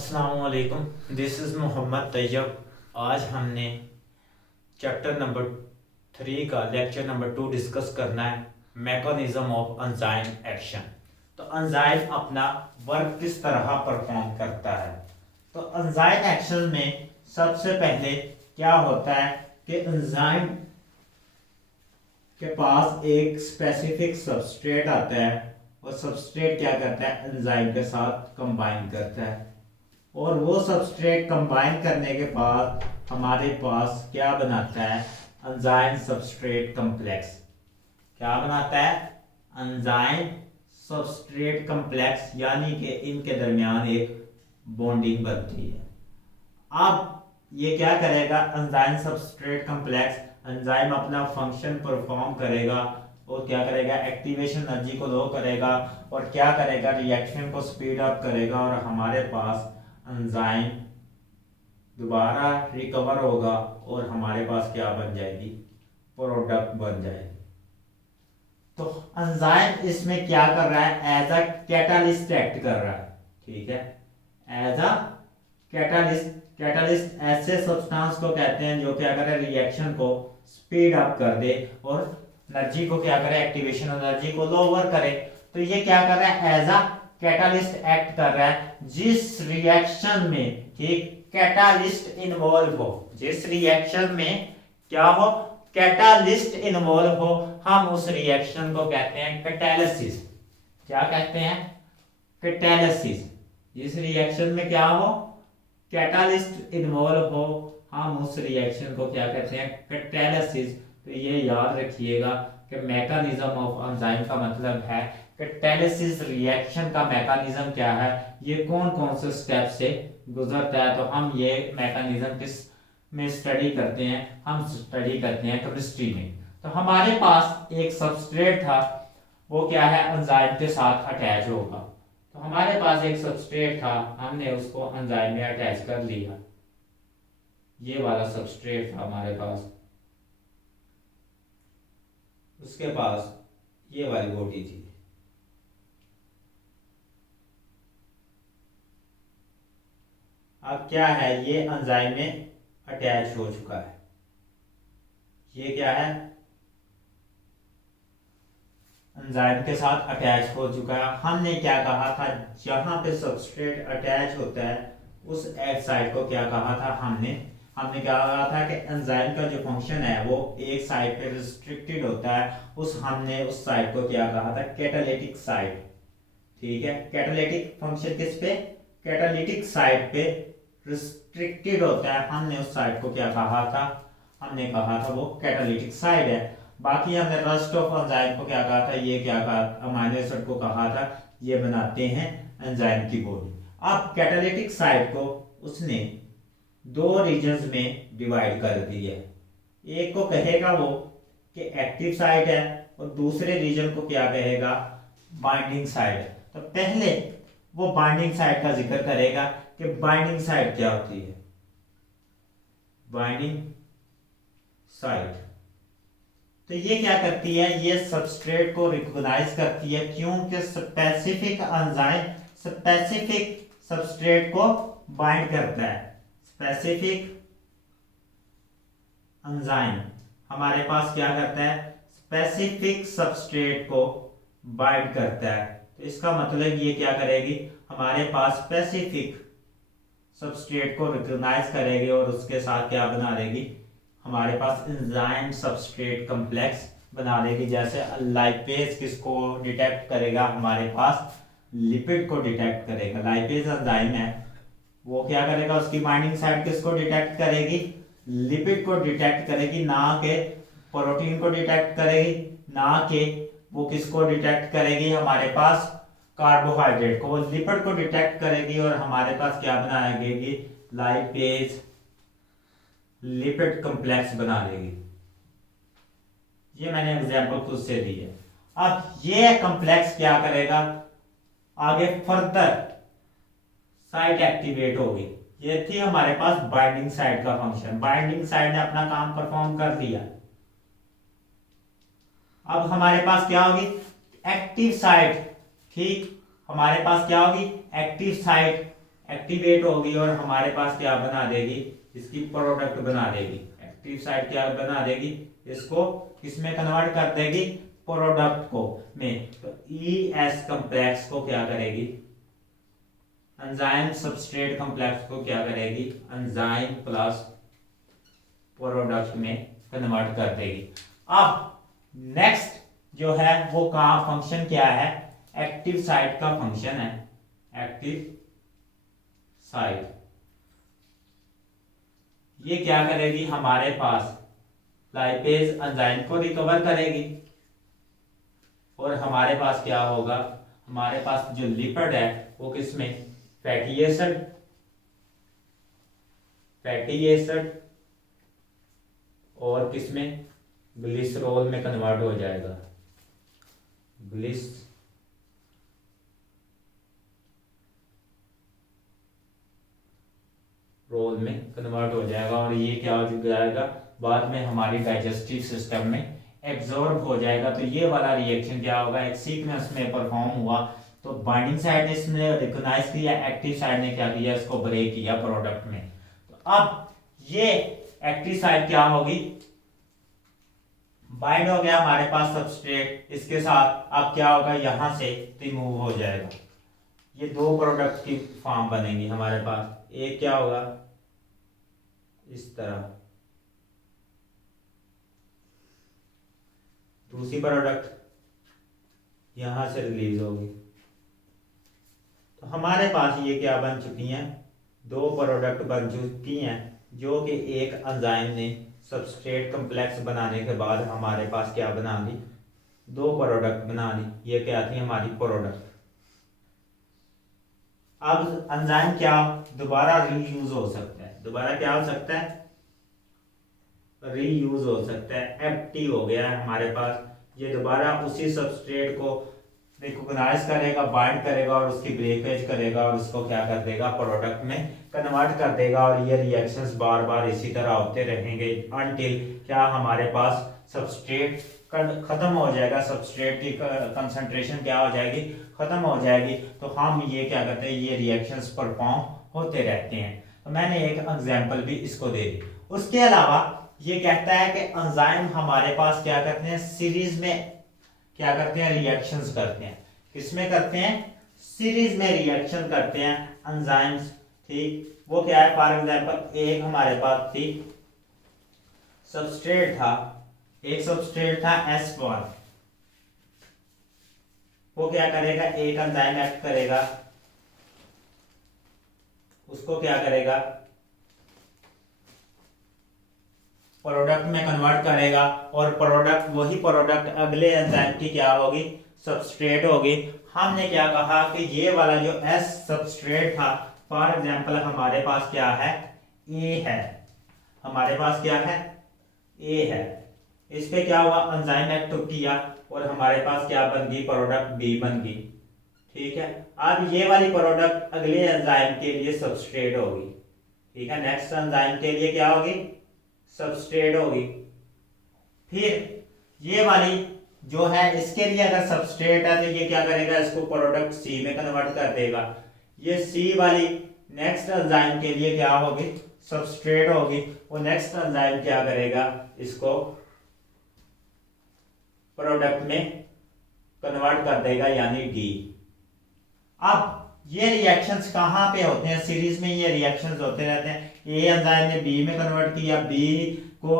अस्सलामुअलैकुम, this is Mohammad Tayyab. आज हमने चैप्टर नंबर 3 का लेक्चर नंबर 2 डिस्कस करना है, मैकेनिज्म ऑफ एंजाइम एक्शन। तो एंजाइम अपना वर्क किस तरह परफॉर्म करता है। तो एंजाइम एक्शन में सबसे पहले क्या होता है कि एंजाइम के पास एक स्पेसिफिक सबस्ट्रेट आता है और सबस्ट्रेट क्या करता है, एंजाइम के साथ कंबाइन करता है और वो सबस्ट्रेट कंबाइन करने के बाद हमारे पास क्या बनाता है, एंजाइम सबस्ट्रेट कॉम्प्लेक्स। क्या बनाता है, एंजाइम सबस्ट्रेट कॉम्प्लेक्स, यानी कि इनके दरमियान एक बॉन्डिंग बनती है। अब ये क्या करेगा, एंजाइम सबस्ट्रेट कॉम्प्लेक्स, एंजाइम अपना फंक्शन परफॉर्म करेगा और क्या करेगा, एक्टिवेशन एनर्जी को लो करेगा और क्या करेगा, रिएक्शन को स्पीड अप करेगा और हमारे पास एंजाइम दोबारा रिकवर होगा और हमारे पास क्या बन जाएगी, प्रोडक्ट बन जाएगी। तो एंजाइम इसमें क्या कर रहा है, एज अ कैटालिस्ट एक्ट कर रहा है। ठीक है, एज अ कैटालिस्ट। कैटालिस्ट ऐसे सब्सटेंस को कहते हैं जो क्या करे, रिएक्शन को स्पीड अप कर दे और एनर्जी को क्या करे, एक्टिवेशन एनर्जी को लोअर करे। तो ये क्या कर रहा है, एज अ कैटालिस्ट एक्ट कर रहा है। जिस रिएक्शन में ठीक कैटालिस्ट इन्वॉल्व हो, जिस रिएक्शन में क्या हो, कैटालिस्ट इन्वॉल्व हो, हम उस रिएक्शन को कहते हैं कैटालिसिस। क्या कहते हैं, कैटालिसिस। जिस रिएक्शन में क्या हो, कैटालिस्ट इन्वॉल्व हो, हम उस रिएक्शन को क्या कहते हैं, कैटालिसिस। तो ये याद रखिएगा कि मैकेनिज्म ऑफ एंजाइम का मतलब है कैटालिसिस। रिएक्शन का मैकेनिज्म क्या है, ये कौन कौन से स्टेप से गुजरता है। तो हम ये मैकेनिज्म किस में स्टडी करते हैं, हम स्टडी करते हैं केमिस्ट्री में। तो हमारे पास एक सबस्ट्रेट था, वो क्या है, एंजाइम के साथ अटैच होगा। तो हमारे पास एक सबस्ट्रेट था, हमने उसको एंजाइम में अटैच कर लिया। ये वाला सबस्ट्रेट था हमारे पास, उसके पास ये वाली बॉडी थी। अब क्या है, ये एंजाइम में अटैच हो चुका है। ये क्या है, एंजाइम के साथ अटैच हो चुका है। हमने क्या कहा था, जहां पे सबस्ट्रेट अटैच होता है उस एक साइड को क्या कहा था, हमने क्या कहा था कि एंजाइम का जो फंक्शन है वो एक साइड पे रिस्ट्रिक्टेड होता है। हमने उस साइड को क्या कहा था, कैटालिटिक साइड। ठीक है, कैटालिटिक फंक्शन किस पे, कैटालिटिक साइड पे रिस्ट्रिक्टेड होता है। हमने उस साइड को क्या कहा था, हमने कहा था वो कैटालिटिक साइड है। बाकी हमने रस्ट ऑफ एंजाइम को क्या कहा था, ये क्या कहा, अमीनो एसिड को कहा था ये बनाते हैं एंजाइम की बॉडी। अब कैटालिटिक साइड को उसने दो रीजन्स में डिवाइड कर दिया है। एक को कहेगा वो कि एक्टिव साइड है और दूसरे रीजन को क्या कहेगा, बाइंडिंग साइड है। तो पहले वो बाइंडिंग साइड का जिक्र करेगा कि बाइंडिंग साइड क्या होती है। बाइंडिंग साइड तो ये क्या करती है, ये सबस्ट्रेट को रिकॉग्नाइज करती है, क्योंकि स्पेसिफिक एंजाइम स्पेसिफिक सबस्ट्रेट को बाइंड करता है। स्पेसिफिक एंजाइम हमारे पास क्या करता है, स्पेसिफिक सबस्ट्रेट को बाइंड करता है। तो इसका मतलब ये क्या करेगी, हमारे पास स्पेसिफिक सबस्ट्रेट को रिकॉग्नाइज करेगी और उसके साथ क्या बना देगी, हमारे पास एंजाइम सबस्ट्रेट कॉम्प्लेक्स बना देगी। जैसे लाइपेज किसको डिटेक्ट करेगा, हमारे पास लिपिड को डिटेक्ट करेगा। लाइपेज एंजाइम है, वो क्या करेगा, उसकी बाइंडिंग साइड किसको डिटेक्ट करेगी, लिपिड को डिटेक्ट करेगी, ना के प्रोटीन को डिटेक्ट करेगी, ना के वो किसको डिटेक्ट करेगी, हमारे पास कार्बोहाइड्रेट को। वो लिपिड को डिटेक्ट करेगी और हमारे पास क्या बनाएगी, लाइपेज लिपिड कॉम्प्लेक्स बना देगी। ये मैंने एग्जांपल खुद से दी है। अब ये कॉम्प्लेक्स क्या करेगा, आगे फर्दर साइट एक्टिवेट होगी। ये थी हमारे पास बाइंडिंग साइड का फंक्शन। बाइंडिंग साइड ने अपना काम परफॉर्म कर दिया। अब हमारे पास क्या होगी, एक्टिव साइट। ठीक, हमारे पास क्या होगी, एक्टिव साइट। एक्टिवेट होगी और हमारे पास क्या बना देगी, इसकी प्रोडक्ट बना देगी। एक्टिव साइट क्या बना देगी, इसको किसमें कन्वर्ट कर देगी, प्रोडक्ट को में। तो ES कॉम्प्लेक्स को क्या करेगी, एंजाइम सबस्ट्रेट कॉम्प्लेक्स को क्या करेगी, एंजाइम प्लस प्रोडक्ट में कन्वर्ट कर देगी। अब नेक्स्ट जो है वो काम फंक्शन क्या है, एक्टिव साइट का फंक्शन है। एक्टिव साइट ये क्या करेगी, हमारे पास लाइपेज एंजाइम को रिकवर करेगी और हमारे पास क्या होगा, हमारे पास जो लिपिड है वो किसमें, फैटी एसिड और किसमें, ग्लिसरॉल में कन्वर्ट हो जाएगा। ग्लिसरॉल में कन्वर्ट हो जाएगा और ये क्या हो जाएगा, बाद में हमारी डाइजेस्टिव सिस्टम में एब्जॉर्ब हो जाएगा। तो ये वाला रिएक्शन क्या होगा, एक सीक्वेंस में परफॉर्म हुआ। तो बाइंडिंग साइड ने इसने रिकॉग्नाइज किया, एक्टिव साइड ने क्या किया, इसको ब्रेक किया प्रोडक्ट में। तो अब ये एक्टिव साइड क्या होगी, बाइंड हो गया हमारे पास सबस्ट्रेट, इसके साथ अब क्या होगा, यहां से रिमूव हो जाएगा। ये दो प्रोडक्ट की फॉर्म बनेंगी हमारे पास। एक क्या होगा, इस तरह, दूसरी प्रोडक्ट यहां से रिलीज होगी। तो हमारे पास ये क्या बन चुकी हैं, दो प्रोडक्ट बन चुकी हैं, जो कि एक एंजाइम ने सबस्ट्रेट कॉम्प्लेक्स बनाने के बाद हमारे पास क्या बना ली, दो प्रोडक्ट बना ली। ये क्या थी, हमारी प्रोडक्ट। अब एंजाइम क्या दोबारा रीयूज हो सकता है, दोबारा क्या हो सकता है, रीयूज हो सकता है। एक्टिव हो गया है हमारे पास, ये दोबारा उसी सबस्ट्रेट को रिकॉग्नाइज करेगा, बाइंड करेगा और उसकी ब्रेकेज करेगा और उसको क्या कर देगा, प्रोडक्ट में कन्वर्ट कर देगा। और ये रिएक्शंस बार बार इसी तरह होते रहेंगे अनटिल क्या हमारे पास सबस्ट्रेट खत्म हो जाएगा, सबस्ट्रेट की कंसंट्रेशन क्या हो जाएगी, खत्म हो जाएगी। तो हम ये क्या करते हैं, ये रिएक्शंस परफॉर्म होते रहते हैं। तो मैंने एक एग्जांपल भी इसको दे दी। उसके अलावा ये कहता है कि एंजाइम हमारे पास क्या करते हैं, सीरीज में क्या करते हैं, रिएक्शंस करते हैं। किसमें करते हैं, सीरीज में रिएक्शन करते हैं एंजाइम्स। ठीक, वो क्या है, फॉर एग्जांपल एक हमारे पास थी सबस्ट्रेट था, एक सबस्ट्रेट था S1, वो क्या करेगा, एक एंजाइम एक्ट करेगा, उसको क्या करेगा, प्रोडक्ट में कन्वर्ट करेगा और प्रोडक्ट, वही प्रोडक्ट अगले एंजाइम की क्या होगी, सबस्ट्रेट होगी। हमने क्या कहा कि ये वाला जो S सबस्ट्रेट था, फॉर एग्जांपल हमारे पास क्या है, A है, हमारे पास क्या है, A है। इस पे क्या हुआ, एंजाइम एक्ट किया और हमारे पास क्या बन गई, प्रोडक्ट B बन गई। ठीक है, अब ये वाली प्रोडक्ट अगले एंजाइम के लिए सबस्ट्रेट होगी। ठीक है, नेक्स्ट एंजाइम के लिए क्या होगी, सबस्ट्रेट होगी। फिर ये वाली जो है, इसके लिए अगर सबस्ट्रेट है तो ये क्या करेगा, इसको प्रोडक्ट C में कन्वर्ट कर देगा। ये C वाली नेक्स्ट एंजाइम के लिए क्या होगी, सबस्ट्रेट होगी। वो नेक्स्ट एंजाइम क्या करेगा, इसको प्रोडक्ट में कन्वर्ट कर देगा, यानी D। अब ये रिएक्शंस कहाँ पे होते हैं, सीरीज में ये रिएक्शंस होते रहते हैं। ए एंजाइम ने बी में कन्वर्ट किया, बी को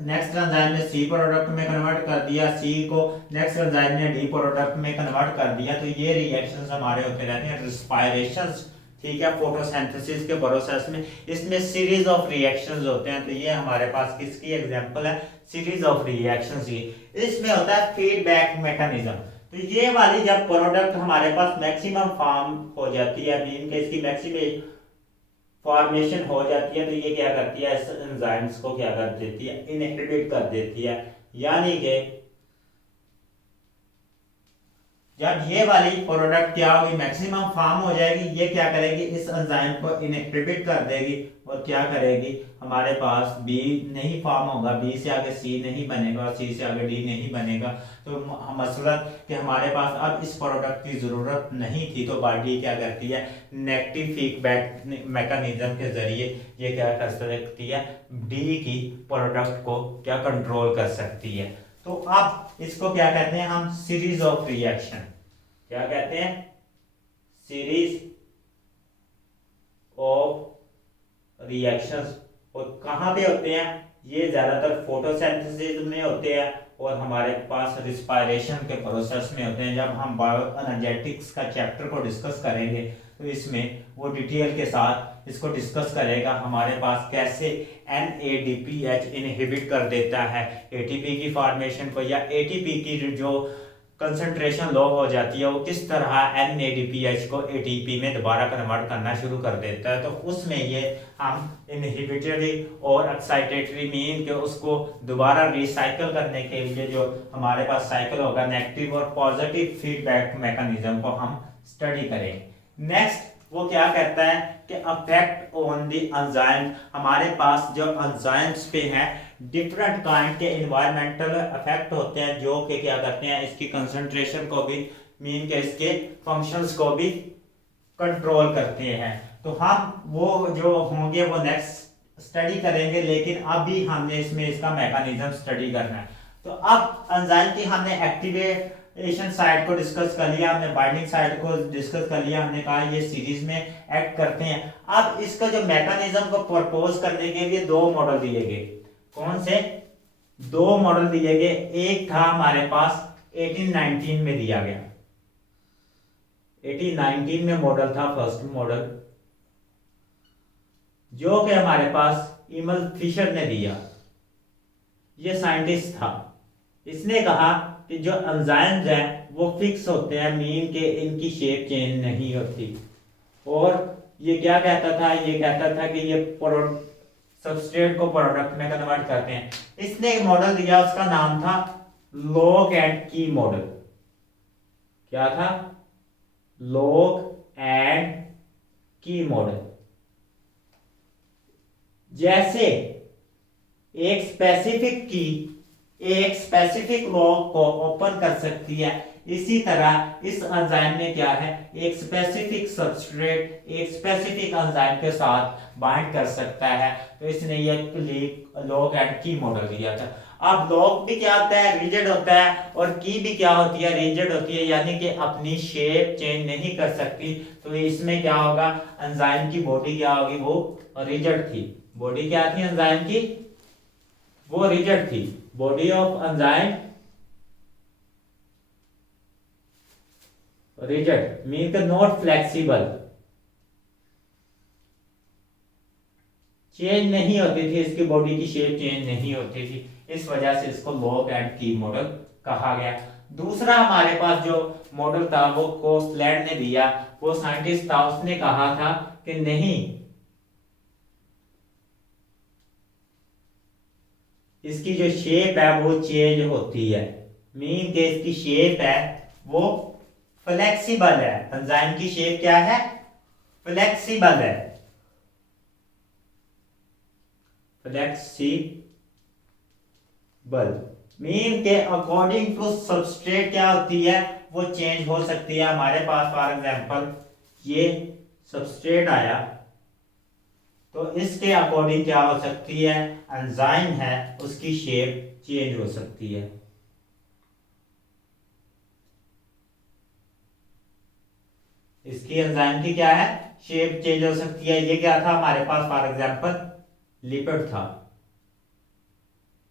नेक्स्ट एंजाइम ने सी प्रोडक्ट में कन्वर्ट कर दिया, सी को नेक्स्ट एंजाइम ने डी प्रोडक्ट में कन्वर्ट कर दिया। तो ये रिएक्शंस हमारे होते रहते हैं, रेस्पिरेशंस। ठीक है, फोटोसिंथेसिस के प्रोसेस में इसमें सीरीज ऑफ रिएक्शंस होते हैं। तो ये हमारे पास किसकी एग्जांपल है, सीरीज ऑफ रिएक्शंस की। इसमें होता है फीडबैक मैकेनिज्म। तो ये वाली जब प्रोडक्ट हमारे पास मैक्सिमम फॉर्म हो जाती है, मीन के इसकी मैक्सिमम फॉर्मेशन हो जाती है, तो ये क्या करती है, इस एंजाइम्स को क्या कर देती है, इनहिबिट कर देती है। यानी कि जब ये वाली प्रोडक्ट क्या होगी, मैक्सिमम फार्म हो जाएगी, ये क्या करेगी, इस एंजाइम को इनहिबिट कर देगी और क्या करेगी, हमारे पास बी नहीं फॉर्म होगा, बी से आगे सी नहीं बनेगा, सी से आगे डी नहीं बनेगा। तो मसलन कि हमारे पास अब इस प्रोडक्ट की ज़रूरत नहीं थी, तो बॉडी क्या करती है, नेगेटिव फीडबैक मैकेनिज्म के जरिए ये क्या कर सकती है, डी की प्रोडक्ट को क्या कंट्रोल कर सकती है। तो अब इसको क्या कहते हैं हम, सीरीज ऑफ रिएक्शन, क्या कहते हैं, सीरीज ऑफ रिएक्शंस। और कहाँ पे होते हैं, ये ज्यादातर फोटोसिंथेसिस में होते हैं और हमारे पास रिस्पायरेशन के प्रोसेस में होते हैं। जब हम बायो एनर्जेटिक्स का चैप्टर को डिस्कस करेंगे तो इसमें वो डिटेल के साथ इसको डिस्कस करेगा, हमारे पास कैसे NADPH इनहिबिट कर देता है ATP की फॉर्मेशन को, या ATP की जो कंसंट्रेशन लो हो जाती है वो किस तरह NADPH को ATP में दोबारा कन्वर्ट करना शुरू कर देता है। तो उसमें ये हम इनहिबिटरी और एक्साइटेटरी मीन के उसको दोबारा रिसाइकल करने के लिए जो हमारे पास साइकिल होगा, नेगेटिव और पॉजिटिव फीडबैक मैकेनिज्म को हम स्टडी करेंगे। नेक्स्ट वो क्या कहता है कि अफेक्ट ऑन द एंजाइम, हमारे पास जो एंजाइम्स पे हैं डिफरेंट काइंड के इन्वायरमेंटल इफेक्ट होते हैं जो कि क्या करते हैं, इसकी कंसंट्रेशन को भी मीन के इसके फंक्शंस को भी कंट्रोल करते हैं। तो हम वो जो होंगे वो नेक्स्ट स्टडी करेंगे, लेकिन अभी हमने इसमें इसका मैकेनिज्म स्टडी करना है। तो अब एंजाइम की हमने एक्टिवेशन साइट को डिस्कस कर लिया, हमने बाइंडिंग साइट को डिस्कस कर लिया, हमने कहा ये सीरीज में एक्ट करते हैं। अब इसका जो मैकेनिज्म को प्रपोज करने के लिए दो मॉडल दिए गए, कौन से दो मॉडल दिए गए, एक था हमारे पास 1819 में दिया गया, 1819 में मॉडल था फर्स्ट मॉडल, जो कि हमारे पास इमल फिशर ने दिया। ये साइंटिस्ट था, इसने कहा कि जो एंजाइम्स हैं वो फिक्स होते हैं, मीन के इनकी शेप चेंज नहीं होती। और ये क्या कहता था, ये कहता था कि ये सबस्ट्रेट को प्रोडक्ट में कन्वर्ट करते हैं। इसने एक मॉडल दिया, उसका नाम था लॉग एंड की मॉडल। क्या था, लॉग एंड की मॉडल। जैसे एक स्पेसिफिक की एक स्पेसिफिक लॉग को ओपन कर सकती है, इसी तरह इस एंजाइम में क्या है, एक स्पेसिफिक सबस्ट्रेट एक स्पेसिफिक एंजाइम के साथ बाइंड कर सकता है। तो इसने ये लॉग एंड की मॉडल दिया था। अब लॉग भी क्या होता है, रिजिड होता है, और की भी क्या होती है, रिजिड होती है, यानी कि अपनी शेप चेंज नहीं कर सकती। तो इसमें क्या होगा, एंजाइम की बॉडी क्या होगी, वो रिजिड थी। बॉडी क्या थी एंजाइम की, वो रिजिड थी। Body of enzyme rigid mean not flexible, change नहीं होती थी, इसकी बॉडी की शेप चेंज नहीं होती थी। इस वजह से इसको लॉग एंड की मॉडल कहा गया। दूसरा हमारे पास जो मॉडल था वो कोस्टलैंड ने दिया, वो साइंटिस्ट था, उसने कहा था कि नहीं, इसकी जो शेप है वो चेंज होती है, मीन के इसकी शेप है वो फ्लेक्सिबल है। एंजाइम की शेप क्या है, फ्लेक्सिबल है, फ्लेक्सिबल मीन के अकॉर्डिंग टू सबस्ट्रेट क्या होती है, वो चेंज हो सकती है। हमारे पास फॉर एग्जांपल ये सबस्ट्रेट आया, तो इसके अकॉर्डिंग क्या हो सकती है, एंजाइम है उसकी शेप चेंज हो सकती है। इसकी एंजाइम की क्या है, शेप चेंज हो सकती है। ये क्या था हमारे पास, फॉर एग्जांपल लिपिड था,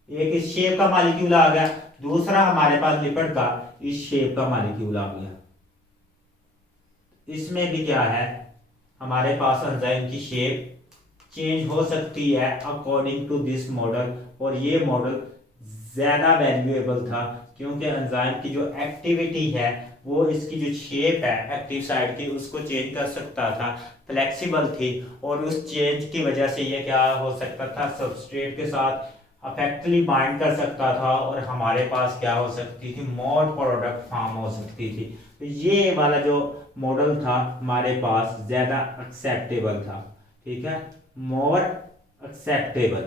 एक इस शेप का मॉलिक्यूल आ गया, दूसरा हमारे पास लिपिड का इस शेप का मॉलिक्यूल आ गया। इसमें भी क्या है, हमारे पास एंजाइम की शेप चेंज हो सकती है अकॉर्डिंग टू दिस मॉडल। और ये मॉडल ज्यादा वैल्यूएबल था क्योंकि एंजाइम की जो एक्टिविटी है वो इसकी जो शेप है एक्टिव साइड की उसको चेंज कर सकता था, फ्लेक्सिबल थी, और उस चेंज की वजह से ये क्या हो सकता था, सबस्ट्रेट के साथ अफेक्टली बाइंड कर सकता था और हमारे पास क्या हो सकती थी, मोड प्रोडक्ट फॉर्म हो सकती थी। तो ये वाला जो मॉडल था हमारे पास ज़्यादा एक्सेप्टेबल था, ठीक है, मोर एक्सेप्टेबल,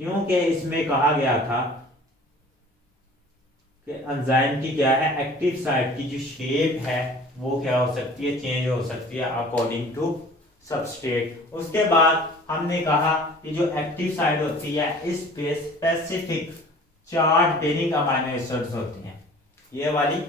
क्योंकि इसमें कहा गया था कि एंजाइम की क्या है, एक्टिव साइट की जो शेप है वो क्या हो सकती है, चेंज हो सकती है अकॉर्डिंग टू सबस्ट्रेट। उसके बाद हमने कहा कि जो एक्टिव साइट होती है इस पे specific charge bearing amino acids होते हैं। ये वाली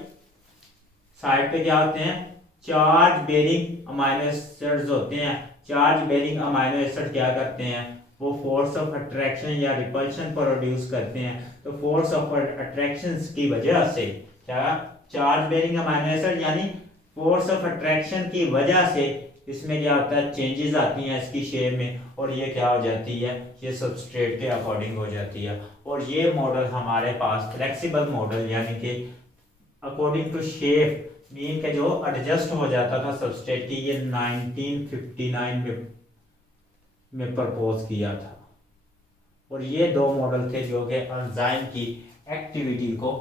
साइड पे क्या होते हैं, चार्ज बेरिंग अमाइनो एसिड्स होते हैं। चार्ज बेरिंग अमाइनो एसिड क्या करते हैं, वो फोर्स ऑफ अट्रैक्शन या रिपल्शन प्रोड्यूस करते हैं। तो फोर्स ऑफ अट्रैक्शन की वजह से क्या, चार्ज बेरिंग अमाइनो एसिड यानी फोर्स ऑफ अट्रैक्शन की वजह से इसमें क्या होता है, चेंजेस आती हैं इसकी शेप में, और ये क्या हो जाती है, ये सबस्ट्रेट के अकॉर्डिंग हो जाती है। और ये मॉडल हमारे पास फ्लेक्सिबल मॉडल यानी कि अकॉर्डिंग टू शेप मीन के जो एडजस्ट हो जाता था सबस्ट्रेट की, ये 1959 में प्रपोज किया था। और ये दो मॉडल थे जो कि एंजाइम की एक्टिविटी को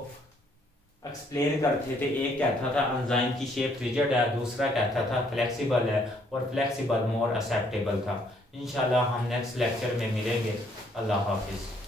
एक्सप्लेन करते थे। एक कहता था एंजाइम की शेप रिजिड है, दूसरा कहता था फ्लेक्सिबल है, और फ्लेक्सिबल मोर एक्सेप्टेबल था। इंशाल्लाह हम नेक्स्ट लेक्चर में मिलेंगे। अल्लाह हाफिज़।